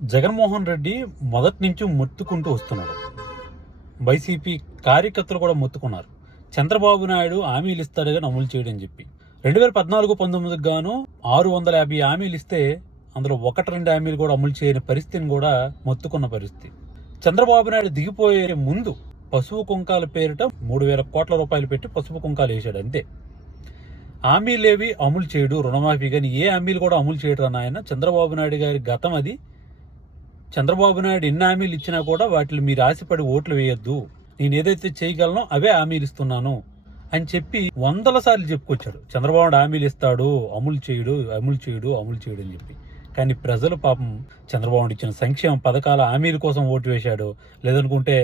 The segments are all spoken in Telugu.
జగన్మోహన్ రెడ్డి మొదటి నుంచి మొత్తుకుంటూ వస్తున్నాడు. వైసీపీ కార్యకర్తలు కూడా మొత్తుకున్నారు. చంద్రబాబు నాయుడు హామీలు ఇస్తాడు కానీ అమలు చేయడం చెప్పి 2014-19 గాను 650 హామీలు ఇస్తే అందులో 1-2 హామీలు కూడా అమలు చేయని పరిస్థితిని కూడా మొత్తుకున్న పరిస్థితి. చంద్రబాబు నాయుడు దిగిపోయే ముందు పసుపు కుంకాల పేరిట 3,000 కోట్ల రూపాయలు పెట్టి పసుపు కుంకాలు వేశాడు అంతే. హామీలేవి అమలు చేయడు, రుణమాఫీ కానీ ఏ హామీలు కూడా అమలు చేయడు ఆయన. చంద్రబాబు నాయుడు గారి గతం అది. చంద్రబాబు నాయుడు ఎన్ని హామీలు ఇచ్చినా కూడా వాటిని మీరు ఆశపడి ఓట్లు వేయొద్దు, నేను ఏదైతే చేయగలనో అవే హామీలు ఇస్తున్నాను అని చెప్పి 100 సార్లు చెప్పుకొచ్చాడు. చంద్రబాబు నాయుడు హామీలు ఇస్తాడు, అమలు చేయడు అని చెప్పి. కానీ ప్రజలు పాపం చంద్రబాబు నాయుడు ఇచ్చిన సంక్షేమ పథకాల హామీల కోసం ఓటు వేశాడు, లేదనుకుంటే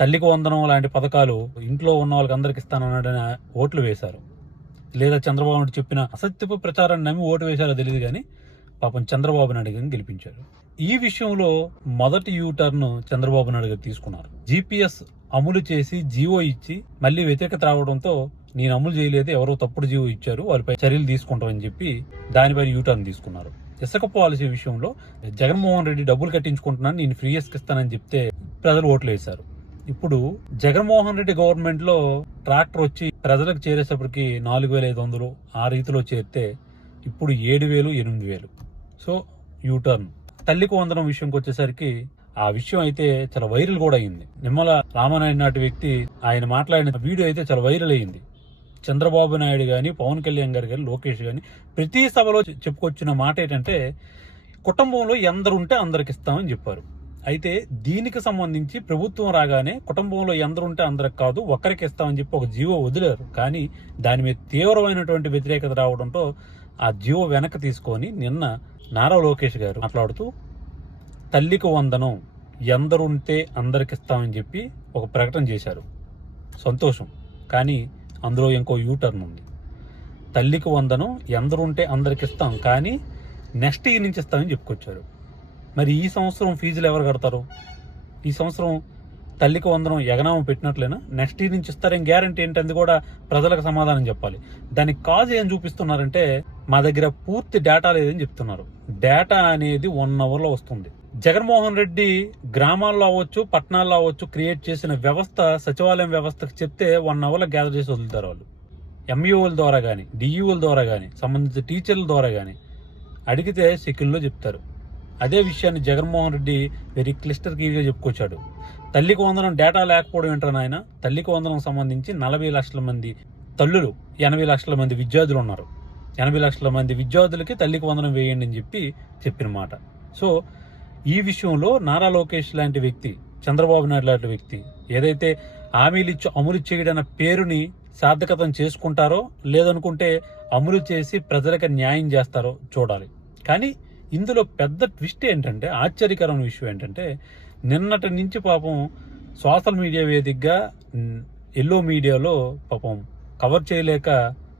తల్లికి వందనం లాంటి పథకాలు ఇంట్లో ఉన్న వాళ్ళకి అందరికి ఇస్తానన్నాడని ఓట్లు వేశారు, లేదా చంద్రబాబు నాయుడు చెప్పిన అసత్యపు ప్రచారాన్ని నమ్మి ఓటు వేశారో తెలియదు కానీ పాపం చంద్రబాబు నాయుడు గారిని గెలిపించారు. ఈ విషయంలో మొదటి యూటర్న్ చంద్రబాబు నాయుడు గారు తీసుకున్నారు. జీపీఎస్ అమలు చేసి జీవో ఇచ్చి మళ్ళీ వ్యతిరేకత రావడంతో నేను అమలు చేయలేదు, ఎవరో తప్పుడు జీవో ఇచ్చారు, వాళ్ళపై చర్యలు తీసుకుంటామని చెప్పి దానిపై యూటర్న్ తీసుకున్నారు. ఇసుక పాలసీ విషయంలో జగన్మోహన్ రెడ్డి డబ్బులు కట్టించుకుంటున్నాను, నేను ఫ్రీ ఇస్తానని చెప్తే ప్రజలు ఓట్లు వేశారు. ఇప్పుడు జగన్మోహన్ రెడ్డి గవర్నమెంట్ లో ట్రాక్టర్ వచ్చి ప్రజలకు చేరేటప్పటికి 4,500 ఆ రీతిలో చేరితే ఇప్పుడు 7,000, 8,000. So U turn. తల్లికి వందనం విషయంకి వచ్చేసరికి ఆ విషయం అయితే చాలా వైరల్ కూడా అయింది. నిమ్మల రామానాయుడు నాటి వ్యక్తి ఆయన మాట్లాడిన వీడియో అయితే చాలా వైరల్ అయ్యింది. చంద్రబాబు నాయుడు గాని, పవన్ కళ్యాణ్ గారు కానీ, లోకేష్ గాని ప్రతి సభలో చెప్పుకొచ్చిన మాట ఏంటంటే కుటుంబంలో ఎందరు ఉంటే అందరికి ఇస్తామని చెప్పారు. అయితే దీనికి సంబంధించి ప్రభుత్వం రాగానే కుటుంబంలో ఎందరుంటే అందరికి కాదు, ఒక్కరికి ఇస్తామని చెప్పి ఒక జీవో వదిలేరు. కానీ దాని మీద తీవ్రమైనటువంటి వ్యతిరేకత రావడంతో ఆ జీవో వెనక్కి తీసుకొని నిన్న నారా లోకేష్ గారు మాట్లాడుతూ తల్లికి వందనం ఎందరుంటే అందరికి ఇస్తామని చెప్పి ఒక ప్రకటన చేశారు. సంతోషం. కానీ అందులో ఇంకో యూటర్న్ ఉంది. తల్లికి వందనం ఎందరుంటే అందరికి ఇస్తాం, కానీ నెక్స్ట్ ఇయర్ నుంచి ఇస్తామని చెప్పుకొచ్చారు. మరి ఈ సంవత్సరం ఫీజులు ఎవరు కడతారు? ఈ సంవత్సరం తల్లికి వందనం ఎగనామం పెట్టినట్లేనా? నెక్స్ట్ ఇయర్ నుంచి ఇస్తారేం గ్యారంటీ ఏంటి? అది కూడా ప్రజలకు సమాధానం చెప్పాలి. దానికి కాజ్ ఏం చూపిస్తున్నారంటే మా దగ్గర పూర్తి డేటా లేదని చెప్తున్నారు. డేటా అనేది 1 అవర్లో వస్తుంది. జగన్మోహన్ రెడ్డి గ్రామాల్లో అవ్వచ్చు, పట్టణాల్లో అవ్వచ్చు క్రియేట్ చేసిన వ్యవస్థ, సచివాలయం వ్యవస్థకు చెప్తే 1 అవర్లో గ్యాదర్ చేసి వదులుతారు వాళ్ళు. ఎంఈఓల ద్వారా కానీ, డిఈఓల ద్వారా కానీ, సంబంధించిన టీచర్ల ద్వారా కానీ అడిగితే సెకండ్లో చెప్తారు. అదే విషయాన్ని జగన్మోహన్ రెడ్డి వెరీ క్లిస్టర్ క్లియర్గా చెప్పుకొచ్చాడు. తల్లికి వందనం డేటా లేకపోవడం ఏంటని ఆయన. తల్లికి వందనం సంబంధించి 40 లక్షల మంది తల్లులు, 80 లక్షల మంది విద్యార్థులు ఉన్నారు. 80 లక్షల మంది విద్యార్థులకి తల్లికి వందనం వేయండి అని చెప్పిన మాట. సో ఈ విషయంలో నారా లోకేష్ లాంటి వ్యక్తి, చంద్రబాబు నాయుడు లాంటి వ్యక్తి ఏదైతే హామీలు ఇచ్చి అమలు చేయడన్న పేరుని సార్థకతం చేసుకుంటారో, లేదనుకుంటే అమలు చేసి ప్రజలకు న్యాయం చేస్తారో చూడాలి. కానీ ఇందులో పెద్ద ట్విస్ట్ ఏంటంటే, ఆశ్చర్యకరమైన విషయం ఏంటంటే, నిన్నటి నుంచి పాపం సోషల్ మీడియా వేదికగా ఎల్లో మీడియాలో పాపం కవర్ చేయలేక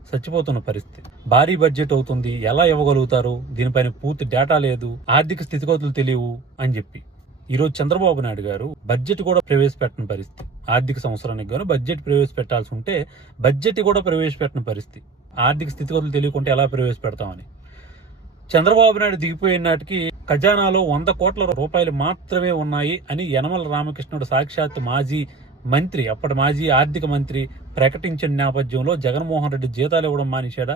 చచ్చిపోతున్న పరిస్థితి. భారీ బడ్జెట్ అవుతుంది, ఎలా ఇవ్వగలుగుతారు, దీనిపైన పూర్తి డేటా లేదు, ఆర్థిక స్థితిగతులు తెలియవు అని చెప్పి ఈరోజు చంద్రబాబు నాయుడు గారు బడ్జెట్ కూడా ప్రవేశపెట్టిన పరిస్థితి. ఆర్థిక సంవత్సరానికి గాను బడ్జెట్ ప్రవేశపెట్టాల్సి ఉంటే బడ్జెట్ కూడా ప్రవేశపెట్టిన పరిస్థితి. ఆర్థిక స్థితిగతులు తెలియకుంటే ఎలా ప్రవేశపెడతామని. చంద్రబాబు నాయుడు దిగిపోయిన నాటికి ఖజానాలో 100 కోట్ల రూపాయలు మాత్రమే ఉన్నాయి అని యనమల రామకృష్ణుడు సాక్షాత్ మాజీ మంత్రి, అప్పటి మాజీ ఆర్థిక మంత్రి ప్రకటించిన నేపథ్యంలో జగన్మోహన్ రెడ్డి జీతాలు ఇవ్వడం మానేశాడా?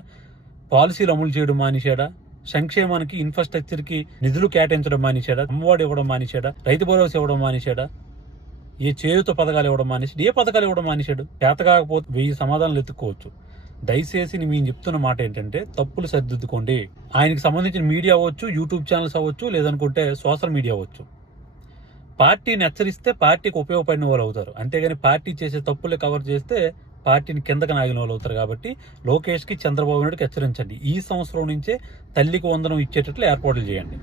పాలసీలు అమలు చేయడం మానేశాడా? సంక్షేమానికి, ఇన్ఫ్రాస్ట్రక్చర్కి నిధులు కేటాయించడం మానేశాడా? అమ్మఒడి ఇవ్వడం మానేశాడా? రైతు భరోసా ఇవ్వడం మానేశాడా? ఏ చేయూత పథకాలు ఇవ్వడం మానేశాడు? ఏ పథకాలు ఇవ్వడం మానేశాడు? చేత కాకపోతే 1000 సమాధానాలు ఎత్తుక్కోవచ్చు. దయచేసి మేము చెప్తున్న మాట ఏంటంటే తప్పులు సరిదిద్దుకోండి. ఆయనకి సంబంధించిన మీడియా అవ్వచ్చు, యూట్యూబ్ ఛానల్స్ అవ్వచ్చు, లేదనుకుంటే సోషల్ మీడియా అవ్వచ్చు. పార్టీని హెచ్చరిస్తే పార్టీకి ఉపయోగపడిన వాళ్ళు అవుతారు, అంతేగాని పార్టీ చేసే తప్పులే కవర్ చేస్తే పార్టీని కిందకి నాగిన వాళ్ళు అవుతారు. కాబట్టి లోకేష్కి, చంద్రబాబు నాయుడుకి హెచ్చరించండి. ఈ సంవత్సరం నుంచే తల్లికి వందనం ఇచ్చేటట్లు ఏర్పాట్లు చేయండి.